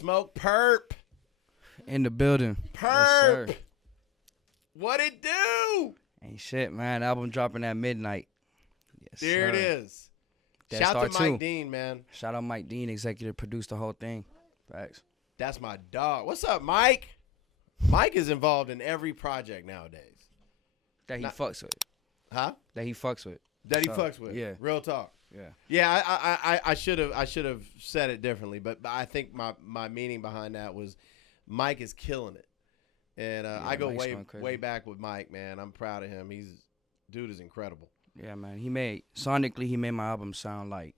Smokepurpp. In the building. Perp. Yes, what it do? Ain't shit, man. Album dropping at midnight. Yes, there sir. It is. Deadstar Shout to Mike too. Dean, man. Shout out Mike Dean, executive produced the whole thing. Facts. That's my dog. What's up, Mike? Mike is involved in every project nowadays. That he fucks with. Huh? That he fucks with. That he fucks with. Yeah. Real talk. Yeah. Yeah, I should have said it differently, but I think my meaning behind that was Mike is killing it. And I go way back with Mike, man. I'm proud of him. Dude is incredible. Yeah, man. He made my album sound like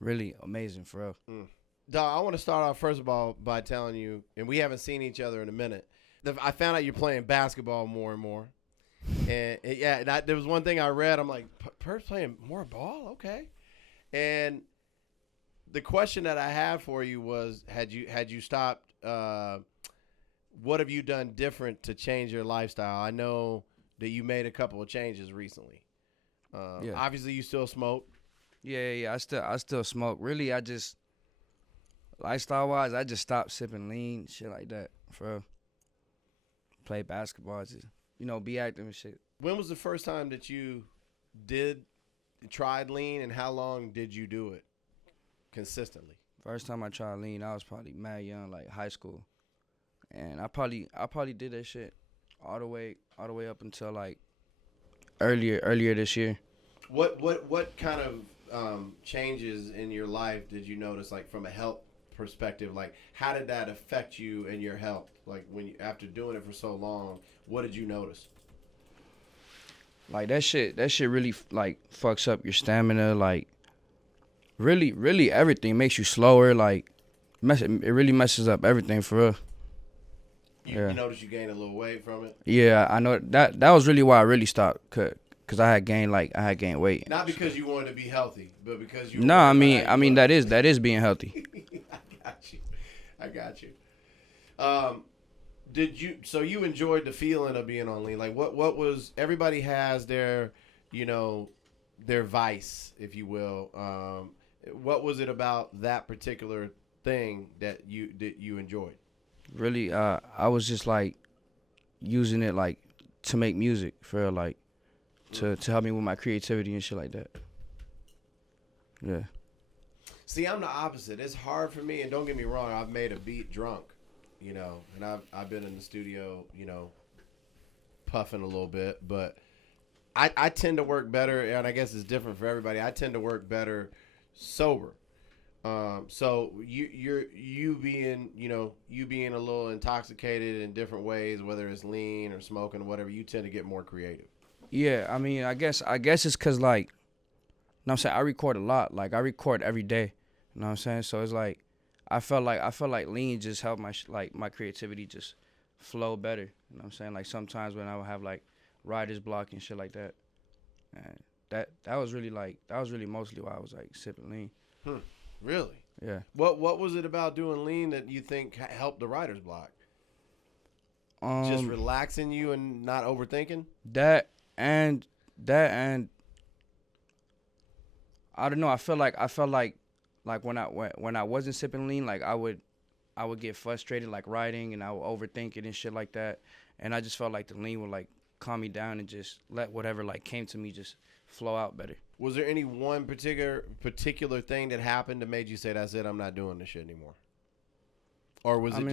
really amazing for real. Dog, I want to start off first of all by telling you, and we haven't seen each other in a minute. I found out you're playing basketball more and more. And there was one thing I read. I'm like, Purpp's playing more ball, okay. And the question that I had for you was, had you stopped? What have you done different to change your lifestyle? I know that you made a couple of changes recently. Yeah. Obviously, you still smoke. Yeah. I still smoke. Really, I just lifestyle wise, I just stopped sipping lean, shit like that. For real. Play basketball, just be active and shit. When was the first time that you tried lean, and how long did you do it consistently? First time I tried lean, I was probably mad young, like high school, and I probably did that shit all the way up until like earlier this year. What kind of changes in your life did you notice, like from a health perspective? Like, how did that affect you and your health? Like, after doing it for so long, what did you notice? Like that shit really like fucks up your stamina. Like, really everything makes you slower. Like, it really messes up everything for real. You notice you gained a little weight from it? Yeah, I know that was really why I really stopped. Cause I had gained weight. Not because you wanted to be healthy, but because you. No, I mean that is being healthy. I got you. So you enjoyed the feeling of being on lean? Like, what was, everybody has their, their vice, if you will. What was it about that particular thing that you enjoyed? Really, I was just like using it like to make music for real, like to help me with my creativity and shit like that. Yeah. See, I'm the opposite. It's hard for me, and don't get me wrong, I've made a beat drunk, and I've been in the studio, puffing a little bit, but I tend to work better, and I guess it's different for everybody. I tend to work better sober. So you being a little intoxicated in different ways, whether it's lean or smoking or whatever, you tend to get more creative. Yeah, I mean, I guess it's cause like, you know what I'm saying, I record a lot. Like, I record every day. You know what I'm saying? So it's like, I felt like lean just helped my creativity just flow better. You know what I'm saying? Like, sometimes when I would have like writer's block and shit like that, and that was really mostly why I was like sipping lean. Really? Yeah. What was it about doing lean that you think helped the writer's block? Just relaxing you and not overthinking? That and I don't know. I felt like when I wasn't sipping lean, like I would get frustrated, like writing, and I would overthink it and shit like that. And I just felt like the lean would like calm me down and just let whatever like came to me just flow out better. Was there any one particular thing that happened that made you say, "That's it, I'm not doing this shit anymore"? Or was did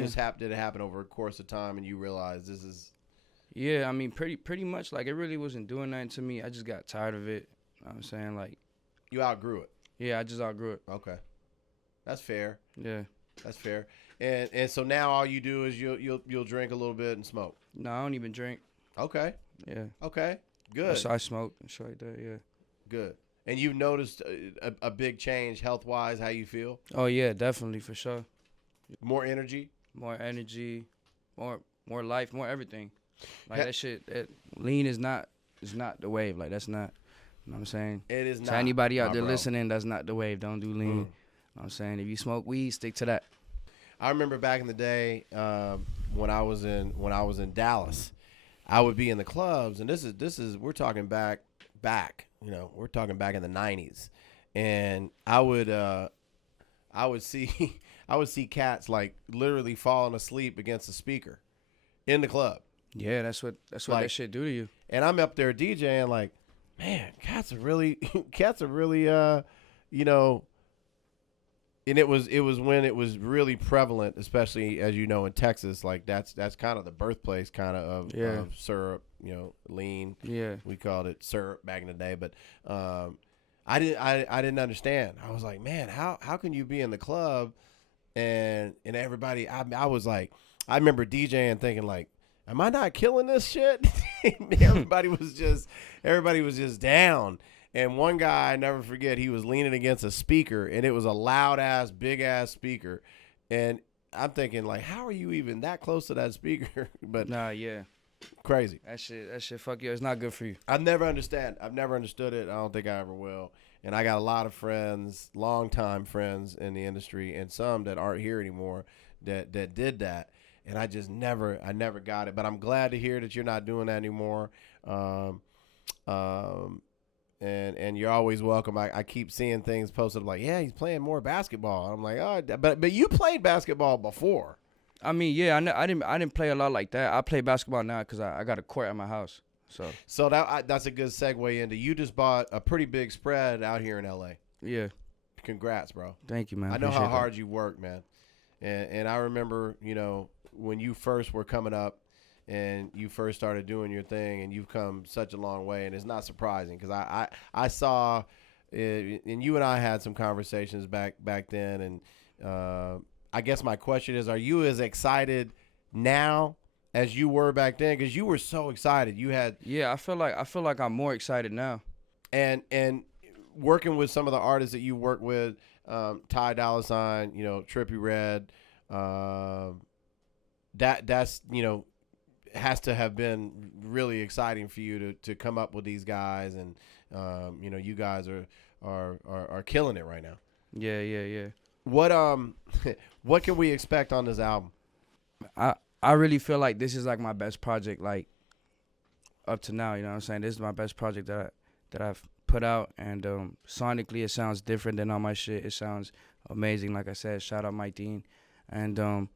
it happen over a course of time and you realized this is? Yeah, I mean, pretty much. Like, it really wasn't doing nothing to me. I just got tired of it. You know what I'm saying? Like, you outgrew it. Yeah, I just outgrew it. Okay, that's fair. Yeah, that's fair. And so now all you do is you'll drink a little bit and smoke. No, I don't even drink. Okay. Yeah. Okay. Good. So I smoke and shit like that. Yeah. Good. And you've noticed a big change health wise, how you feel? Oh yeah, definitely, for sure. More energy. More life, more everything. Like that shit. That lean is not the wave. Like, that's not. You know what I'm saying? It is not. To anybody out there listening, that's not the wave. Don't do lean. You know what I'm saying? If you smoke weed, stick to that. I remember back in the day when I was in Dallas, I would be in the clubs, and this is we're talking back. We're talking back in the 90s, and I would see I would see cats like literally falling asleep against a speaker in the club. Yeah, that's what Like, that shit do to you. And I'm up there DJing like, man, cats are really, you know. And it was when it was really prevalent, especially as you know in Texas. Like that's kind of the birthplace kind of syrup, lean. Yeah, we called it syrup back in the day. But I didn't understand. I was like, man, how can you be in the club and everybody? I was like, I remember DJing thinking like, am I not killing this shit? everybody was just down. And one guy, I never forget, he was leaning against a speaker, and it was a loud-ass, big-ass speaker. And I'm thinking, like, how are you even that close to that speaker? But nah, yeah. Crazy. That shit, fuck you. It's not good for you. I've never understood it. I don't think I ever will. And I got a lot of friends, longtime friends in the industry, and some that aren't here anymore that did that. And I never got it. But I'm glad to hear that you're not doing that anymore. And you're always welcome. I keep seeing things posted like, yeah, he's playing more basketball. I'm like, oh, but you played basketball before. I mean, yeah, I didn't play a lot like that. I play basketball now because I got a court at my house. So that's a good segue into, you just bought a pretty big spread out here in LA. Yeah. Congrats, bro. Thank you, man. I know how hard you work, man. And I remember, when you first were coming up and you first started doing your thing, and you've come such a long way, and it's not surprising because I saw, and you and I had some conversations back then, and I guess my question is, are you as excited now as you were back then? Because you were so excited. Yeah, I feel like I'm more excited now. And working with some of the artists that you work with, Ty Dolla $ign, Trippie Redd, that's has to have been really exciting for you to come up with these guys, and you guys are killing it right now. Yeah. What can we expect on this album? I really feel like this is like my best project, like up to now. You know what I'm saying? This is my best project that I've put out, and sonically it sounds different than all my shit. It sounds amazing. Like I said, shout out Mike Dean, and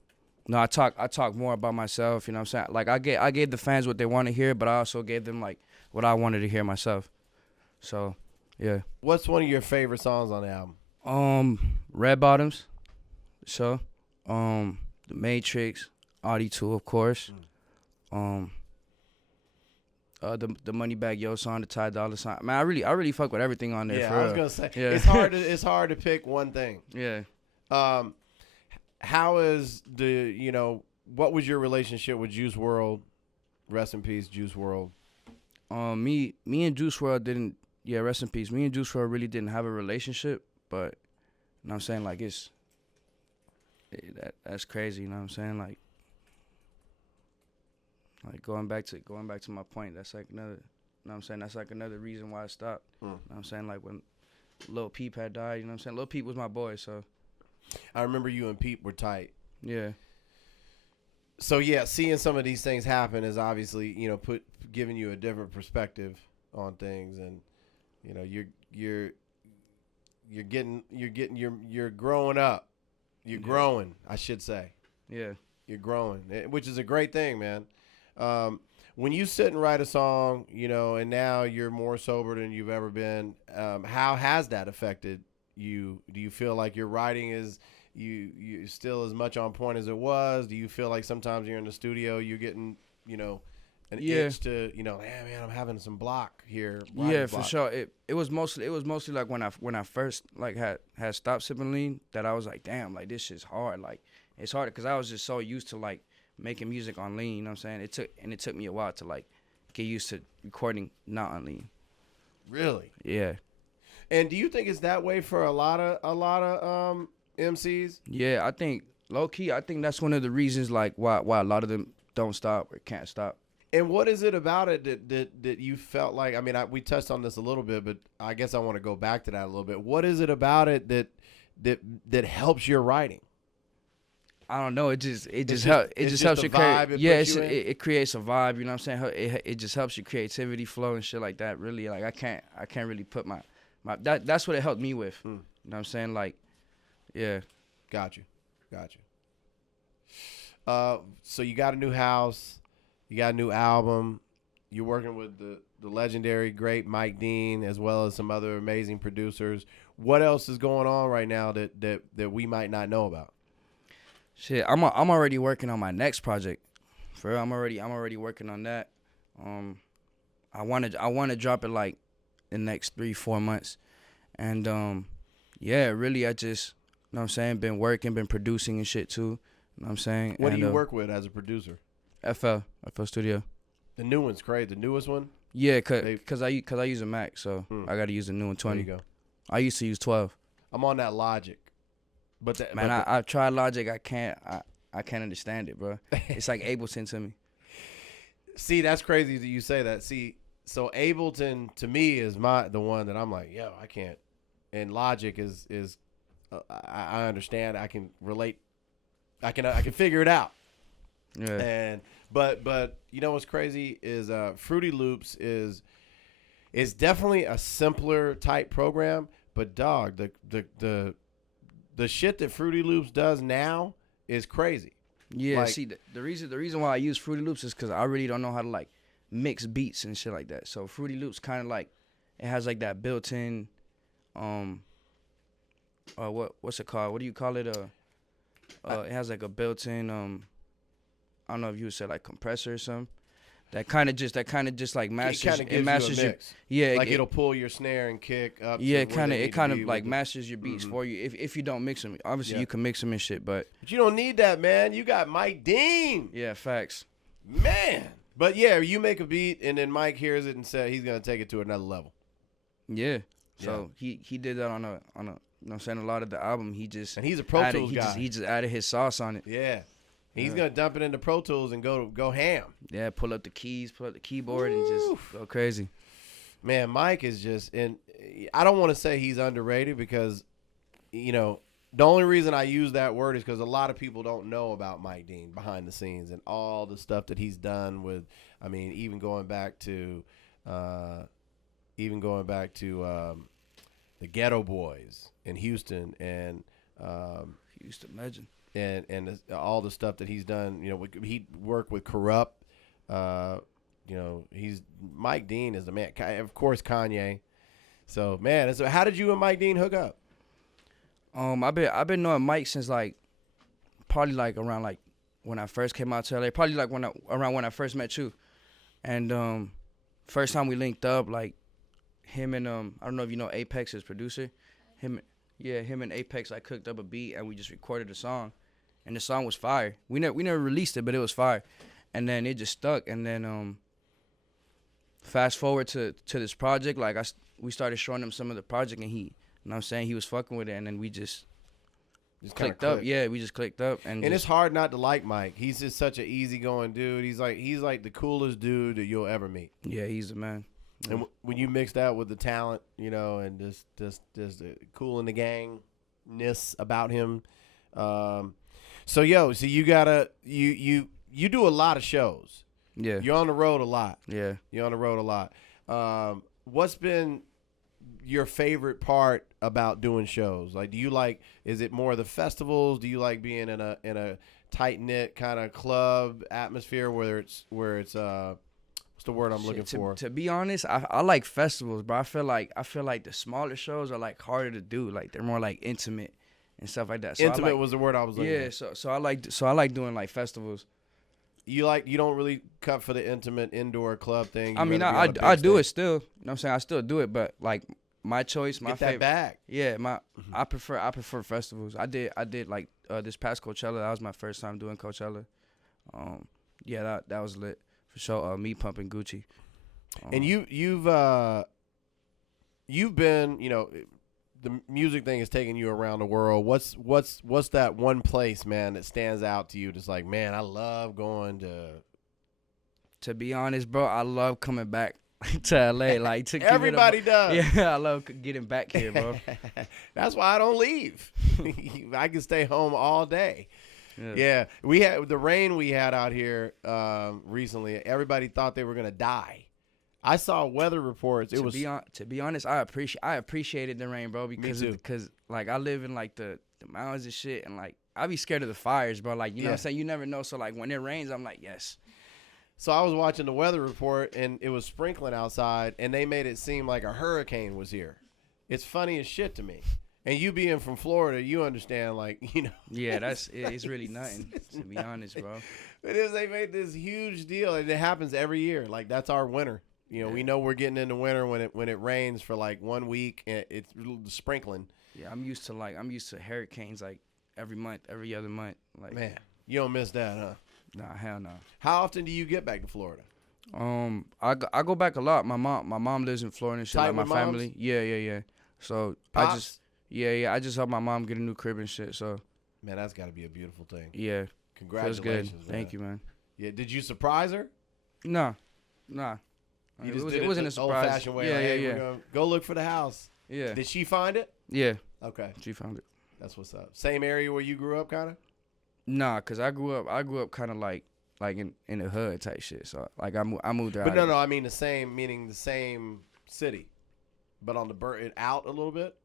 no, I talk more about myself. You know what I'm saying? Like I gave the fans what they want to hear, but I also gave them like what I wanted to hear myself. So yeah. What's one of your favorite songs on the album? Red Bottoms, so The Matrix, Audi 2, of course. The Moneybagg Yo song, the Ty Dolla $ign. Man, I really fuck with everything on there. Yeah, for I was real. gonna say, yeah. it's hard to pick one thing. Yeah. How is what was your relationship with Juice WRLD? Rest in peace, Juice WRLD. Me and Juice WRLD didn't. Yeah, rest in peace. Me and Juice WRLD really didn't have a relationship, but you know what I'm saying, like that's crazy. You know what I'm saying, like going back to my point. That's like another. You know what I'm saying, that's like another reason why I stopped. You know what I'm saying, like when Lil Peep had died. You know what I'm saying, Lil Peep was my boy, so. I remember you and Peep were tight. Yeah. So yeah, seeing some of these things happen is obviously, giving you a different perspective on things, and you're growing up. You're growing, I should say. Yeah. You're growing, which is a great thing, man. When you sit and write a song, and now you're more sober than you've ever been, how has that affected you? Do you feel like your writing is you still as much on point as it was? Do you feel like sometimes you're in the studio, you're getting an itch to man, I'm having some block here? Yeah, for sure. It was mostly like when I first like had stopped sipping lean, that I was like, damn, like this shit's hard. Like it's hard because I was just so used to like making music on lean. You know what I'm saying? It took me a while to like get used to recording not on lean. Really? Yeah. And do you think it's that way for a lot of MCs? Yeah, I think low key, I think that's one of the reasons like why a lot of them don't stop or can't stop. And what is it about it that you felt like? I mean, we touched on this a little bit, but I guess I want to go back to that a little bit. What is it about it that helps your writing? I don't know. It just helps your vibe. It creates a vibe. You know what I'm saying? It just helps your creativity flow and shit like that. Really, like I can't really put my that's what it helped me with. You know what I'm saying? Like, yeah. Got you. Gotcha. So you got a new house, you got a new album. You're working with the legendary, great Mike Dean, as well as some other amazing producers. What else is going on right now that we might not know about? Shit, I'm already working on my next project. For real, I'm already working on that. I wanna drop it like in the next 3-4 months, and yeah, really, I just, you know what I'm saying, been working, been producing and shit too. You know what I'm saying? What do you work with as a producer? FL Studio. The new one's great. The newest one? Yeah, cause I use a Mac, so I gotta use a new one 20. There you go. I used to use 12. I'm on that Logic, but I tried Logic. I can't understand it, bro. It's like Ableton to me. See, that's crazy that you say that. See, so Ableton to me is the one that I'm like, yo, I can't. And Logic is I understand. I can relate. I can figure it out. Yeah. And but you know what's crazy is Fruity Loops is definitely a simpler type program, but dog, the shit that Fruity Loops does now is crazy. Yeah, like, see, the reason why I use Fruity Loops is because I really don't know how to like mix beats and shit like that. So Fruity Loops kind of like, it has like that built-in, what's it called? What do you call it? It has like a built-in, I don't know if you would say like compressor or something. That kind of just like masters. It masters you a mix. Yeah, it'll pull your snare and kick up. Yeah, it kind of like masters your beats for you if you don't mix them. Obviously, you can mix them and shit, but you don't need that, man. You got Mike Dean. Yeah, facts. Man, but yeah, you make a beat and then Mike hears it and says he's gonna take it to another level. Yeah. So he did that on a you know what I'm saying, a lot of the album. He's a Pro Tools guy. He just added his sauce on it. Yeah. He's gonna dump it into Pro Tools and go ham. Yeah, pull up the keys, pull up the keyboard, and just go crazy. Man, Mike is just, and I don't want to say he's underrated because, you know, the only reason I use that word is because a lot of people don't know about Mike Dean behind the scenes and all the stuff that he's done with. I mean, even going back to the Ghetto Boys in Houston and Houston legend. And all the stuff that he's done, you know, he worked with Corrupt. You know, Mike Dean is the man. Of course, Kanye. So man, how did you and Mike Dean hook up? I've been knowing Mike since like probably like around like when I first came out to LA. Probably like around when I first met you, and first time we linked up, like him and I don't know if you know Apex, his producer, him and Apex like cooked up a beat and we just recorded a song, and the song was fire. We never released it, but it was fire, and then it just stuck. And then fast forward to this project, like we started showing him some of the project, and he, you know what I'm saying, he was fucking with it, and then we just clicked up. Yeah, we just clicked up, and it's hard not to like Mike. He's just such an easygoing dude. He's like the coolest dude that you'll ever meet. Yeah, he's the man. And when you mix that with the talent, you know, and just cool in the gangness about him, so you gotta you do a lot of shows. Yeah, you're on the road a lot. Yeah, you're on the road a lot. What's been your favorite part about doing shows? Like, is it more the festivals? Do you like being in a tight knit kind of club atmosphere where it's what's the word I'm looking for? To be honest, I like festivals, but I feel like the smaller shows are like harder to do. Like they're more like intimate and stuff like that. So intimate was the word I was looking for. Yeah, so I like doing like festivals. You don't really cut for the intimate indoor club thing. I mean, I do it still. You know what I'm saying? I still do it, but like my choice, my favorite. Get that back. Yeah, I prefer festivals. I did like this past Coachella. That was my first time doing Coachella. Yeah, that was lit for sure. Me pumping Gucci. And you've been, you know, the music thing has taken you around the world. What's that one place, man, that stands out to you? Just like, man, I love going to. To be honest, bro, I love coming back to LA. Like to everybody does. Yeah, I love getting back here, bro. That's why I don't leave. I can stay home all day. Yeah, we had the rain we had out here recently. Everybody thought they were gonna die. I saw weather reports. To be honest, I appreciated the rain, bro, because like I live in like the mountains and shit, and like I be scared of the fires, bro. Like, you know what I'm saying? You never know. So like when it rains, I'm like, yes. So I was watching the weather report, and it was sprinkling outside, and they made it seem like a hurricane was here. It's funny as shit to me. And you being from Florida, you understand, like, you know. Yeah, it's really nothing, to be honest, bro. It is. They made this huge deal, and it happens every year. Like, that's our winter. You know, we know we're getting into winter when it rains for like 1 week, and it's sprinkling. Yeah, I'm used to hurricanes like every month, every other month. Like, man, you don't miss that, huh? Nah, hell no. How often do you get back to Florida? I go back a lot. My mom lives in Florida and shit. Like my family. Yeah. So Pops? I just helped my mom get a new crib and shit. So man, that's got to be a beautiful thing. Yeah, congratulations. Feels good. Man. Thank you, man. Yeah, did you surprise her? Nah. It wasn't a surprise. Old-fashioned way. Yeah, like, hey, yeah. we're gonna go look for the house. Yeah. Did she find it? Yeah. Okay. She found it. That's what's up. Same area where you grew up, kind of? Nah, cause I grew up kind of like in the hood type shit. So like I moved out. But no, I mean the same, meaning the same city, but on the out a little bit.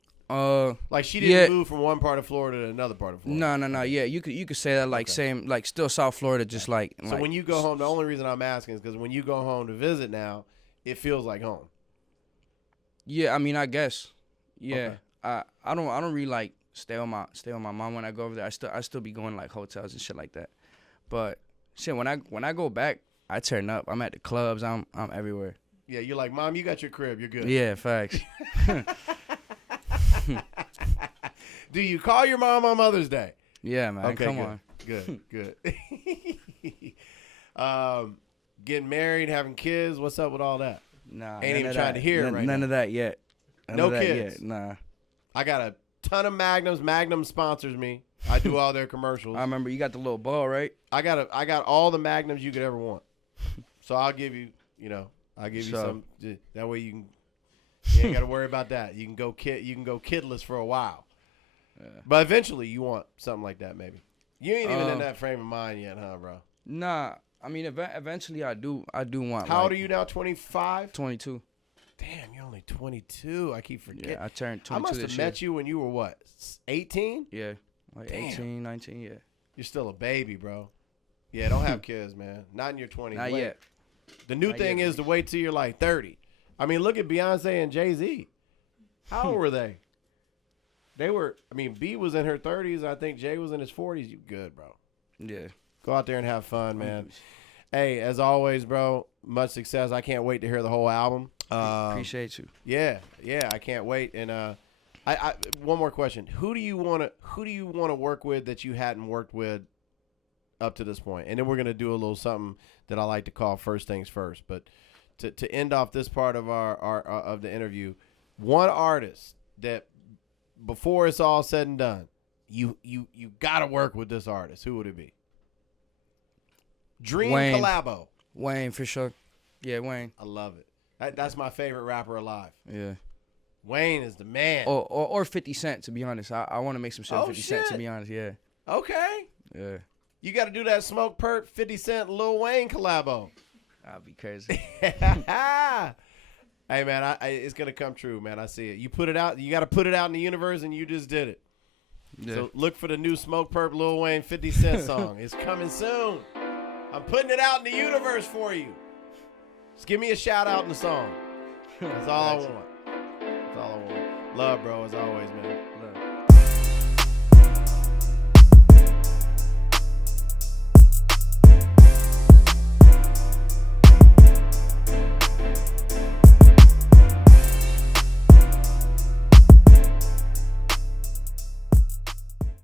Like she didn't move from one part of Florida to another part of Florida. No. Yeah, you could say that like same, like still South Florida, just like. So when you go home, the only reason I'm asking is because when you go home to visit now, it feels like home. Yeah, I mean, I guess. Yeah, okay. I don't really like stay with my mom when I go over there. I still be going like hotels and shit like that. But shit, when I go back, I turn up. I'm at the clubs. I'm everywhere. Yeah, you're like, Mom, you got your crib. You're good. Yeah, facts. Do you call your mom on Mother's Day? Yeah, man. Okay, come on. Good. Getting married, having kids. What's up with all that? Nah, ain't even trying to hear it right None now. of that yet. No kids. Yet. Nah. I got a ton of Magnums. Magnum sponsors me. I do all their commercials. I remember you got the little ball, right? I got all the Magnums you could ever want. So I'll give you, I'll give you some. That way you ain't got to worry about that. You can go kidless for a while. Yeah. But eventually you want something like that maybe. You ain't even in that frame of mind yet, huh, bro? Nah. I mean, eventually I do want. How old are you now? 25? 22. Damn, you're only 22. I keep forgetting. Yeah, I turned 22 I must have met you when you were what? 18? Yeah, like damn. 18, 19. Yeah. You're still a baby, bro. Yeah, don't have kids, man. Not in your 20s. Not yet. The new thing is to wait till you're like 30. I mean, look at Beyonce and Jay-Z. How old were they? They were. I mean, B was in her 30s. I think Jay was in his 40s. You good, bro? Yeah. Go out there and have fun, man. Hey, as always, bro, much success. I can't wait to hear the whole album. Appreciate you. Yeah, I can't wait. And I one more question: Who do you want to work with that you hadn't worked with up to this point? And then we're gonna do a little something that I like to call first things first. But to end off this part of our of the interview, one artist that before it's all said and done, you gotta work with this artist. Who would it be? Dream Wayne. collabo. Wayne, for sure. Yeah, Wayne. I love it. That's my favorite rapper alive. Yeah. Wayne is the man. Or 50 Cent, to be honest. I want to make some shit with 50 Cent, to be honest, yeah. Okay. Yeah. You got to do that Smokepurpp, 50 Cent, Lil Wayne collabo. That'll be crazy. Hey, man, it's going to come true, man. I see it. You put it out. You got to put it out in the universe, and you just did it. Yeah. So look for the new Smokepurpp, Lil Wayne, 50 Cent song. It's coming soon. I'm putting it out in the universe for you. Just give me a shout out in the song. That's all I want. That's all I want. Love, bro, as always, man.